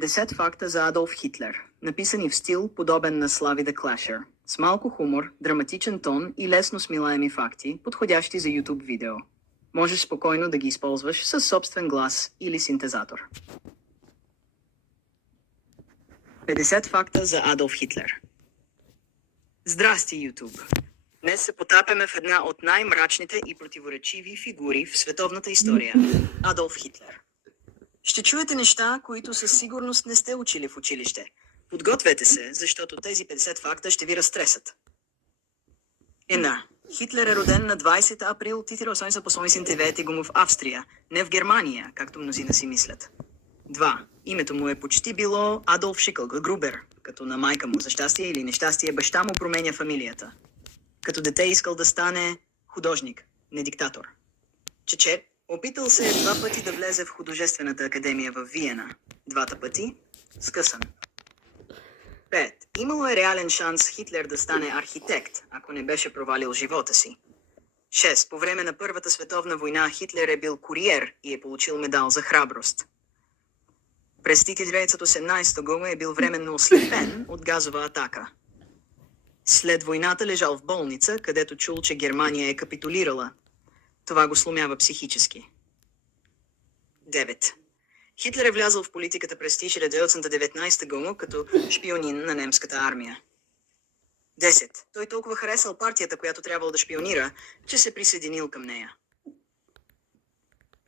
50 факта за Адолф Хитлер, написани в стил, подобен на Слави the Clasher, с малко хумор, драматичен тон и лесно смилаеми факти, подходящи за YouTube видео. Можеш спокойно да ги използваш със собствен глас или синтезатор. 50 факта за Адолф Хитлер. Здрасти, YouTube! Днес се потапяме в една от най-мрачните и противоречиви фигури в световната история – Адолф Хитлер. Ще чуете неща, които със сигурност не сте учили в училище. Подгответе се, защото тези 50 факта ще ви разтресат. 1. Хитлер е роден на 20 април 1989 в Австрия, не в Германия, както мнозина си мислят. 2. Името му е почти било Адолф Грубер, като на майка му за щастие или нещастие баща му променя фамилията. Като дете искал да стане художник, не диктатор. Чечет опитал се 2 пъти да влезе в художествената академия в Виена. 2 пъти скъсан. 5. Имало е реален шанс Хитлер да стане архитект, ако не беше провалил живота си. 6. По време на Първата световна война Хитлер е бил куриер и е получил медал за храброст. През 1918 година е бил временно ослепен от газова атака. След войната лежал в болница, където чул, че Германия е капитулирала. Това го сломява психически. 9. Хитлер е влязъл в политиката през 1919 година като шпионин на немската армия. 10. Той толкова харесал партията, която трябвало да шпионира, че се присъединил към нея.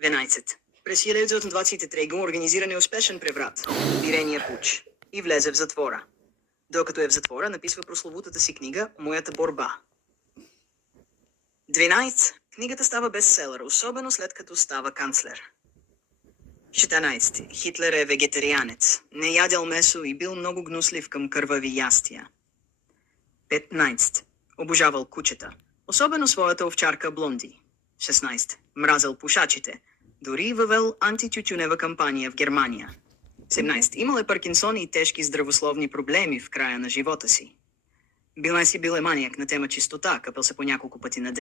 12. През 1923 година организира неуспешен преврат, Бирения пуч, и влезе в затвора. Докато е в затвора, написва прословутата си книга «Моята борба». 12. Книгата става бестселър, особено след като става канцлер. 14. Хитлер е вегетарианец, не ядял месо и бил много гнуслив към кървави ястия. 15. Обожавал кучета, особено своята овчарка Блонди. 16. Мразел пушачите, дори въвел антитютюнева кампания в Германия. 17. Имал е Паркинсон и тежки здравословни проблеми в края на живота си. Бил е маниак на тема чистота, къпел се по няколко пъти на ден.